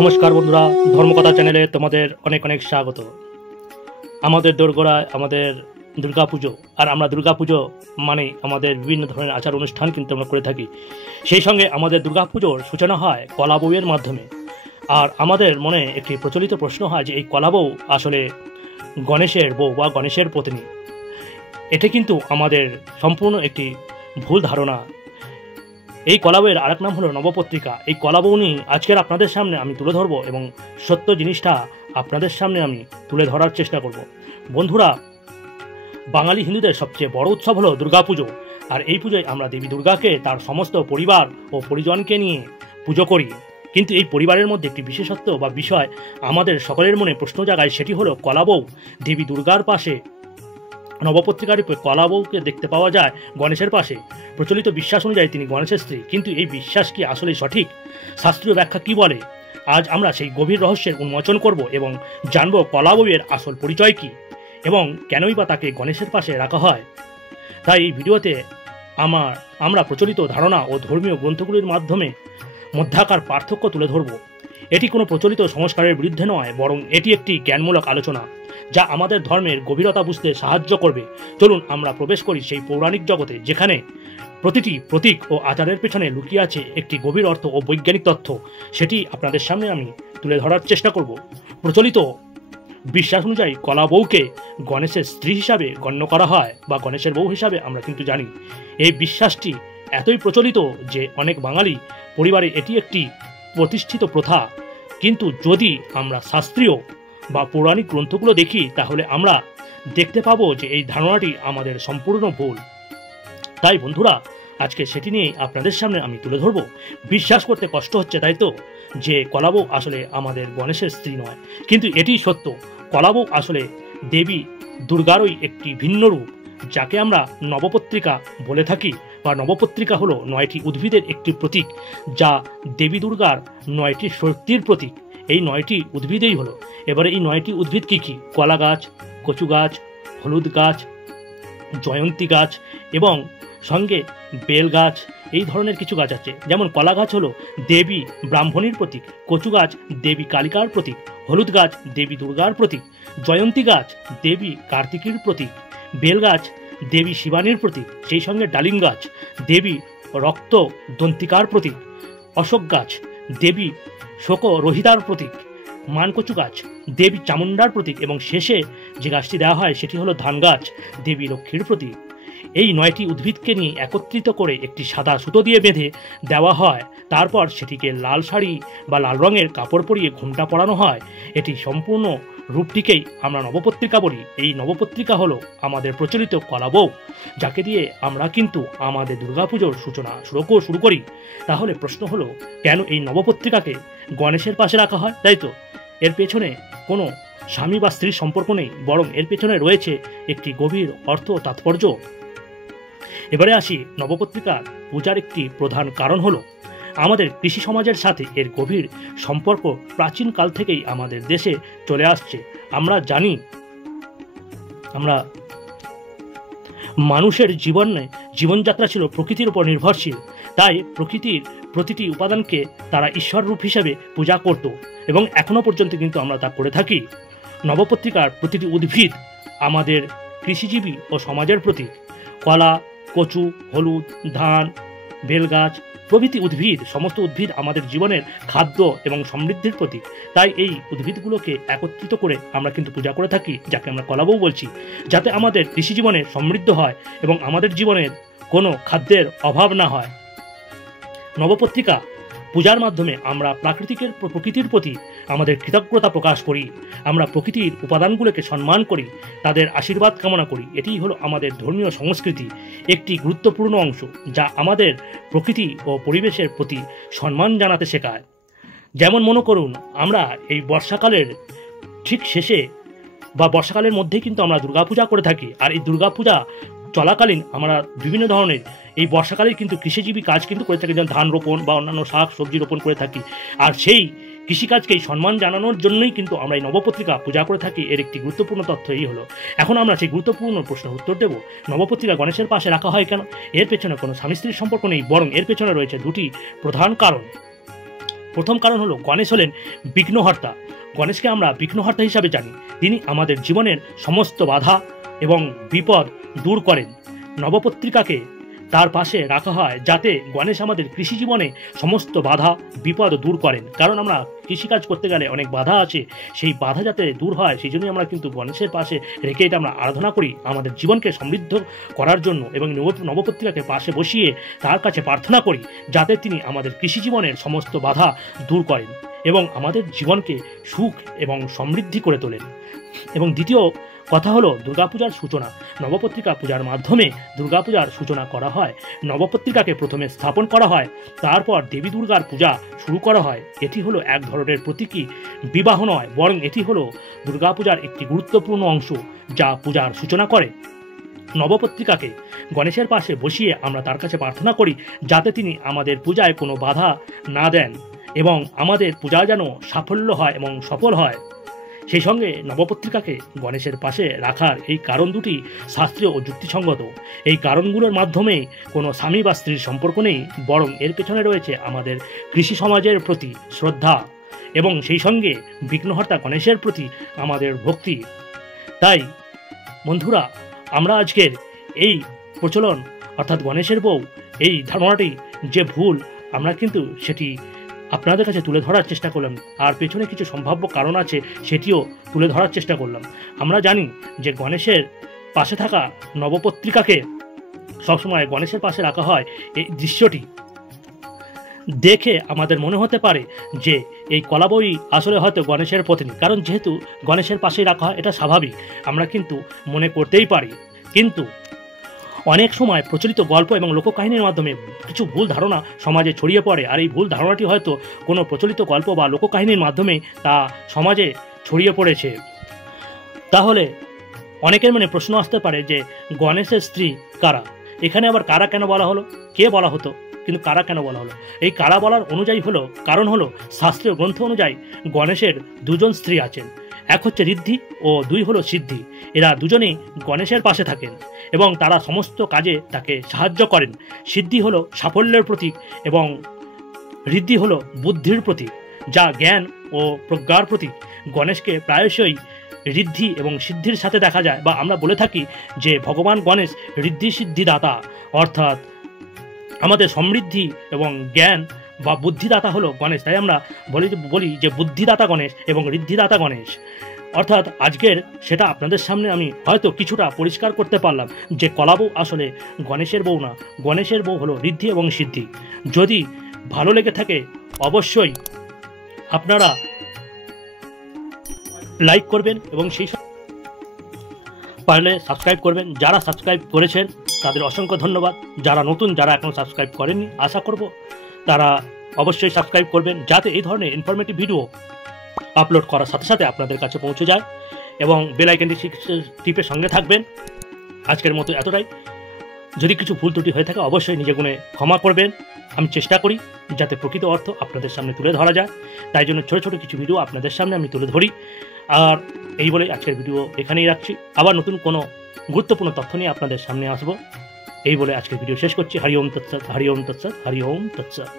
নমস্কার বন্ধুরা, ধর্মকথা চ্যানেলে তোমাদের অনেক অনেক স্বাগত। আমাদের দোরগোড়ায় আমাদের দুর্গাপুজো, আর আমরা দুর্গাপুজো মানে আমাদের বিভিন্ন ধরনের আচার অনুষ্ঠান কিন্তু আমরা করে থাকি। সেই সঙ্গে আমাদের দুর্গাপুজোর সূচনা হয় কলা বউয়ের মাধ্যমে। আর আমাদের মনে একটি প্রচলিত প্রশ্ন হয় যে এই কলা বউ আসলে গণেশের বউ বা গণেশের পত্নী। এটা কিন্তু আমাদের সম্পূর্ণ একটি ভুল ধারণা। এই কলা বউয়ের আরেক নাম হলো নবপত্রিকা। এই কলা বউ নিয়ে আজকের আপনাদের সামনে আমি তুলে ধরবো এবং সত্য জিনিসটা আপনাদের সামনে আমি তুলে ধরার চেষ্টা করব। বন্ধুরা, বাঙালি হিন্দুদের সবচেয়ে বড় উৎসব হলো দুর্গাপুজো। আর এই পুজোয় আমরা দেবী দুর্গাকে তার সমস্ত পরিবার ও পরিজনকে নিয়ে পুজো করি। কিন্তু এই পরিবারের মধ্যে একটি বিশেষত্ব বা বিষয় আমাদের সকলের মনে প্রশ্ন জাগায়, সেটি হলো কলা বউ দেবী দুর্গার পাশে, নবপত্রিকার রূপে কলা বউকে দেখতে পাওয়া যায় গণেশের পাশে। প্রচলিত বিশ্বাস অনুযায়ী তিনি গণেশের স্ত্রী, কিন্তু এই বিশ্বাস কি আসলে সঠিক? শাস্ত্রীয় ব্যাখ্যা কি বলে? আজ আমরা সেই গভীর রহস্যের উন্মোচন করব এবং জানব কলা বউয়ের আসল পরিচয় কি এবং কেনই বা তাকে গণেশের পাশে রাখা হয়। তাই এই ভিডিওতে আমরা প্রচলিত ধারণা ও ধর্মীয় গ্রন্থগুলির মাধ্যমে মধ্যাকার পার্থক্য তুলে ধরব। এটি কোনো প্রচলিত সংস্কারের বিরুদ্ধে নয়, বরং এটি একটি জ্ঞানমূলক আলোচনা যা আমাদের ধর্মের গভীরতা বুঝতে সাহায্য করবে। চলুন আমরা প্রবেশ করি সেই পৌরাণিক জগতে, যেখানে প্রতিটি প্রতীক ও আচারের পেছনে লুকিয়ে আছে একটি গভীর অর্থ ও বৈজ্ঞানিক তথ্য। সেটি আপনাদের সামনে আমি তুলে ধরার চেষ্টা করব। প্রচলিত বিশ্বাস অনুযায়ী কলা বউকে গণেশের স্ত্রী হিসাবে গণ্য করা হয় বা গণেশের বউ হিসাবে আমরা কিন্তু জানি। এই বিশ্বাসটি এতই প্রচলিত যে অনেক বাঙালি পরিবারে এটি একটি প্রতিষ্ঠিত প্রথা। কিন্তু যদি আমরা শাস্ত্রীয় বা পৌরাণিক গ্রন্থগুলো দেখি, তাহলে আমরা দেখতে পাবো যে এই ধারণাটি আমাদের সম্পূর্ণ ভুল। তাই বন্ধুরা, আজকে সেটি নিয়ে আপনাদের সামনে আমি তুলে ধরব। বিশ্বাস করতে কষ্ট হচ্ছে, তাই তো, যে কলা বউ আসলে আমাদের গণেশের স্ত্রী নয়, কিন্তু এটি সত্য। কলা বউ আসলে দেবী দুর্গারই একটি ভিন্ন রূপ, যাকে আমরা নবপত্রিকা বলে থাকি। বা নবপত্রিকা হলো 9টি উদ্ভিদের একটি প্রতীক, যা দেবী দুর্গার 9টি শক্তির প্রতীক। এই 9টি উদ্ভিদেই হলো, এবারে এই 9টি উদ্ভিদ কি কি? কলা গাছ, কচু গাছ, হলুদ গাছ, জয়ন্তী গাছ এবং সঙ্গে বেল গাছ, এই ধরনের কিছু গাছ আছে। যেমন কলা গাছ হলো দেবী ব্রাহ্মণীর প্রতীক, কচু গাছ দেবী কালিকার প্রতীক, হলুদ গাছ দেবী দুর্গার প্রতীক, জয়ন্তী গাছ দেবী কার্তিকীর প্রতীক, বেল গাছ দেবী শিবানীর প্রতীক, সেই সঙ্গে ডালিম গাছ দেবী রক্ত দন্তিকার প্রতীক, অশোক গাছ দেবী শোক রোহিতার প্রতীক, মানকচু গাছ দেবী চামুণ্ডার প্রতীক এবং শেষে যে গাছটি দেওয়া হয় সেটি হলো ধান গাছ, দেবী লক্ষ্মীর প্রতীক। এই 9টি উদ্ভিদকে নিয়ে একত্রিত করে একটি সাদা সুতো দিয়ে বেঁধে দেওয়া হয়। তারপর সেটিকে লাল শাড়ি বা লাল রঙের কাপড় পরিয়ে ঘোমটা পরানো হয়। এটি সম্পূর্ণ রূপটিকেই আমরা নবপত্রিকা বলি। এই নবপত্রিকা হলো আমাদের প্রচলিত কলা বউ, যাকে দিয়ে আমরা কিন্তু আমাদের দুর্গাপুজোর সূচনা শুরু করি। তাহলে প্রশ্ন হলো, কেন এই নবপত্রিকাকে গণেশের পাশে রাখা হয়? তাই তো, এর পেছনে কোনো স্বামী বা স্ত্রীর সম্পর্ক নেই, বরং এর পেছনে রয়েছে একটি গভীর অর্থ তাৎপর্য। এবারে আসি, নবপত্রিকার পূজার একটি প্রধান কারণ হলো আমাদের কৃষি সমাজের সাথে এর গভীর সম্পর্ক প্রাচীন কাল থেকেই আমাদের দেশে চলে আসছে। আমরা জানি, মানুষের জীবনযাত্রা ছিল প্রকৃতির উপর নির্ভরশীল। তাই প্রকৃতির প্রতিটি উপাদানকে তারা ঈশ্বর রূপ হিসেবে পূজা করত এবং এখনো পর্যন্ত কিন্তু আমরা তা করে থাকি। নবপত্রিকার প্রতিটি উদ্ভিদ আমাদের কৃষিজীবী ও সমাজের প্রতীক। কলা, কচু, হলুদ, ধান, বেলগাছ প্রভৃতি উদ্ভিদ, সমস্ত উদ্ভিদ আমাদের জীবনের খাদ্য এবং সমৃদ্ধির প্রতীক। তাই এই উদ্ভিদগুলোকে একত্রিত করে আমরা কিন্তু পূজা করে থাকি, যাকে আমরা কলা বউ বলছি, যাতে আমাদের কৃষি জীবনে সমৃদ্ধ হয় এবং আমাদের জীবনের কোনো খাদ্যের অভাব না হয়। নবপত্রিকা পূজার মাধ্যমে আমরা প্রকৃতির প্রতি আমাদের কৃতজ্ঞতা প্রকাশ করি। আমরা প্রকৃতির উপাদানগুলোকে সম্মান করি, তাদের আশীর্বাদ কামনা করি। এটিই হলো আমাদের ধর্মীয় সংস্কৃতি একটি গুরুত্বপূর্ণ অংশ, যা আমাদের প্রকৃতি ও পরিবেশের প্রতি সম্মান জানাতে শেখায়। যেমন মনে করুন, আমরা এই বর্ষাকালের ঠিক শেষে বা বর্ষাকালের মধ্যেই কিন্তু আমরা দুর্গাপূজা করে থাকি। আর এই দুর্গাপূজা চলাকালীন আমরা বিভিন্ন ধরনের এই বর্ষাকালে কিন্তু কৃষিজীবী কাজ কিন্তু করে থাকি, যেমন ধান রোপণ বা অন্যান্য শাক সবজি রোপণ করে থাকি। আর সেই কৃষিকাজকেই সম্মান জানানোর জন্যই কিন্তু আমরা এই নবপত্রিকা পূজা করে থাকি। এর একটি গুরুত্বপূর্ণ তথ্য এই হলো। এখন আমরা সেই গুরুত্বপূর্ণ প্রশ্নের উত্তর দেব, নবপত্রিকা গণেশের পাশে রাখা হয় কেন? এর পেছনে কোনো স্বামী স্ত্রীর সম্পর্ক নেই, বরং এর পেছনে রয়েছে দুটি প্রধান কারণ। প্রথম কারণ হলো গণেশ হলেন বিঘ্নহর্তা। গণেশকে আমরা বিঘ্নহর্তা হিসাবে জানি। তিনি আমাদের জীবনের সমস্ত বাধা এবং বিপদ দূর করেন। নবপত্রিকাকে তার পাশে রাখা হয় যাতে গণেশ আমাদের কৃষি জীবনে সমস্ত বাধা বিপদ দূর করেন। কারণ আমরা কৃষিকাজ করতে গেলে অনেক বাধা আছে, সেই বাধা যাতে দূর হয় সেই জন্যই আমরা কিন্তু গণেশের পাশে রেখে এটা আমরা আরাধনা করি আমাদের জীবনকে সমৃদ্ধ করার জন্য, এবং নবপত্রিকাকে পাশে বসিয়ে তার কাছে প্রার্থনা করি যাতে তিনি আমাদের কৃষি জীবনের সমস্ত বাধা দূর করেন এবং আমাদের জীবনকে সুখ এবং সমৃদ্ধি করে তোলেন। এবং দ্বিতীয় কথা হলো দুর্গাপূজার সূচনা। নবপত্রিকা পূজার মাধ্যমে দুর্গাপূজার সূচনা করা হয়। নবপত্রিকাকে প্রথমে স্থাপন করা হয়, তারপর দেবী দুর্গার পূজা শুরু করা হয়। এটি হলো এক ধরনের প্রতীকী বিবাহ নয়, বরং এটি হলো দুর্গাপূজার একটি গুরুত্বপূর্ণ অংশ যা পূজার সূচনা করে। নবপত্রিকাকে গণেশের পাশে বসিয়ে আমরা তার কাছে প্রার্থনা করি যাতে তিনি আমাদের পূজায় কোনো বাধা না দেন এবং আমাদের পূজা যেন সাফল্য হয় এবং সফল হয়। সেই সঙ্গে নবপত্রিকাকে গণেশের পাশে রাখার এই কারণ দুটি শাস্ত্রীয় ও যুক্তিসঙ্গত। এই কারণগুলোর মাধ্যমে কোনো স্বামী বা স্ত্রীর সম্পর্ক নেই, বরং এর পেছনে রয়েছে আমাদের কৃষি সমাজের প্রতি শ্রদ্ধা এবং সেই সঙ্গে বিঘ্নহর্তা গণেশের প্রতি আমাদের ভক্তি। তাই বন্ধুরা, আমরা আজকের এই প্রচলন অর্থাৎ গণেশের বউ এই ধারণাটি যে ভুল, আমরা কিন্তু সেটি আপনাদের কাছে তুলে ধরার চেষ্টা করলাম, আর পেছনে কিছু সম্ভাব্য কারণ আছে সেটিও তুলে ধরার চেষ্টা করলাম। আমরা জানি যে গণেশের পাশে থাকা নবপত্রিকাকে সবসময় গণেশের পাশে রাখা হয়। এই দৃশ্যটি দেখে আমাদের মনে হতে পারে যে এই কলাবই আসলে হয়তো গণেশের পত্নী, কারণ যেহেতু গণেশের পাশেই রাখা হয় এটা স্বাভাবিক, আমরা কিন্তু মনে করতেই পারি। কিন্তু অনেক সময় প্রচলিত গল্প এবং লোককাহিনীর মাধ্যমে কিছু ভুল ধারণা সমাজে ছড়িয়ে পড়ে, আর এই ভুল ধারণাটি হয়তো কোনো প্রচলিত গল্প বা লোককাহিনীর মাধ্যমে তা সমাজে ছড়িয়ে পড়েছে। তাহলে অনেকের মনে প্রশ্ন আসতে পারে যে গণেশের স্ত্রী কারা? এখানে আবার কারা কেন বলা হলো? কে বলা হতো, কিন্তু কারা কেন বলা হলো? এই কারা বলার অনুযায়ী হলো কারণ হলো শাস্ত্রীয় গ্রন্থ অনুযায়ী গণেশের দুজন স্ত্রী আছেন। এক হচ্ছে ঋদ্ধি ও দুই হলো সিদ্ধি। এরা দুজনেই গণেশের পাশে থাকেন এবং তারা সমস্ত কাজে তাকে সাহায্য করেন। সিদ্ধি হলো সাফল্যের প্রতীক এবং ঋদ্ধি হলো বুদ্ধির প্রতীক, যা জ্ঞান ও প্রজ্ঞার প্রতীক। গণেশকে প্রায়শই ঋদ্ধি এবং সিদ্ধির সাথে দেখা যায়, বা আমরা বলে থাকি যে ভগবান গণেশ ঋদ্ধি সিদ্ধিদাতা, অর্থাৎ আমাদের সমৃদ্ধি এবং জ্ঞান বা বুদ্ধিদাতা হলো গণেশ। তাই আমরা বলি যে বুদ্ধিদাতা গণেশ এবং ঋদ্ধিদাতা গণেশ। অর্থাৎ আজকের সেটা আপনাদের সামনে আমি হয়তো কিছুটা পরিষ্কার করতে পারলাম যে কলাবউ আসলে গণেশের বউ না, গণেশের বউ হলো ঋদ্ধি এবং সিদ্ধি। যদি ভালো লেগে থাকে অবশ্যই আপনারা লাইক করবেন এবং সেই পারলে সাবস্ক্রাইব করবেন। যারা সাবস্ক্রাইব করেছেন তাদের অসংখ্য ধন্যবাদ। যারা নতুন, যারা এখনও সাবস্ক্রাইব করেননি, আশা করব তারা অবশ্যই সাবস্ক্রাইব করবেন যাতে এই ধরনের ইনফরমেটিভ ভিডিও আপলোড করার সাথে সাথে আপনাদের কাছে পৌঁছে যায়, এবং বেল আইকনটি টিপে সঙ্গে থাকবেন। আজকের মতো এতটাই। যদি কিছু ভুল ত্রুটি হয়ে থাকে অবশ্যই নিজে গুণে ক্ষমা করবেন। আমি চেষ্টা করি যাতে প্রকৃত অর্থ আপনাদের সামনে তুলে ধরা যায়, তাই জন্য ছোটো ছোটো কিছু ভিডিও আপনাদের সামনে আমি তুলে ধরি। আর এই বলে আজকের ভিডিও এখানেই রাখছি। আবার নতুন কোনো গুরুত্বপূর্ণ তথ্য নিয়ে আপনাদের সামনে আসব। এই বলে আজকের ভিডিও শেষ করছি। হরি ওম তৎসৎ, হরি ওম তৎসৎ, হরি ওম তৎসৎ।